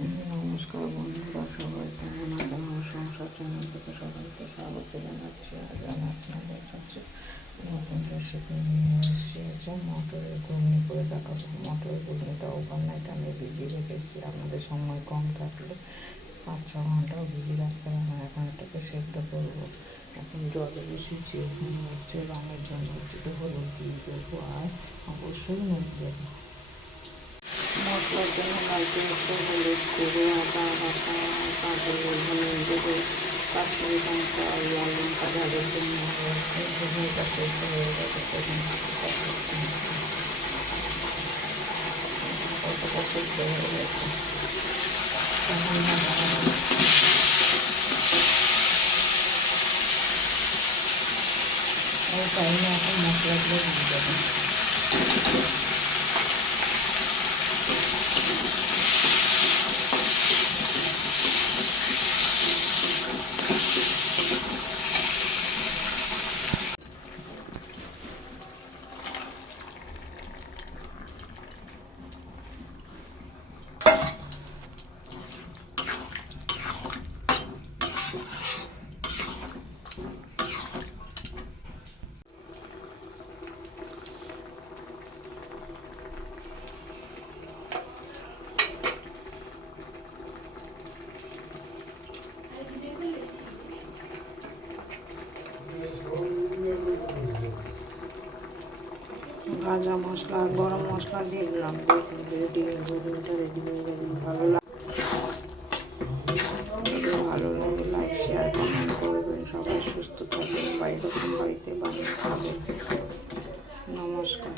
নমস্কার বন্ধুরা, সবাই কেমন আছেন? আমার সংসার চ্যানেল থেকে সবাইকে স্বাগত জানাচ্ছি। আজ আমি আপনাদের কাছে নতুন রেসিপি নিয়ে এসেছি। মটরের ঘুগনি করে দেখাবো। মটরের ঘুগনিটা ওভারনাইট আমি ভিজিয়ে রেখেছি। আপনাদের সময় কম থাকলে 5-6 ঘন্টাও ভিজিয়ে রাখতে পারেন। এখন এটাকে সেদ্ধ করবো। এখন জলে বসিয়েছি, এখন হচ্ছে রঙের জন্য একটু হলুদ দিয়ে দেবো, আর অবশ্যই নুন দেবো। মশলার জন্য লাগবে একটু হলুদ গুঁড়ো, আদা বাটা, কাজু ধনে দেবো, কাশ্মীরি লঙ্কা, লাল লঙ্কা ঝালের জন্য। ঘুগনিটা সেদ্ধ হয়ে গেছে, কতটা সেদ্ধ হয়ে গেছে। এই টাইমে এখন মশলাগুলো দিয়ে দেবেন। ভাজা মশলা, গরম মশলা দিয়ে দিলাম। রেডি ঘুগনিটা রেডি হয়ে গেছে। ভালো লাগে লাইক শেয়ার কমেন্ট করবেন। সবাই সুস্থ থাকবেন, বাড়িতে বানিয়ে খাবেন। নমস্কার।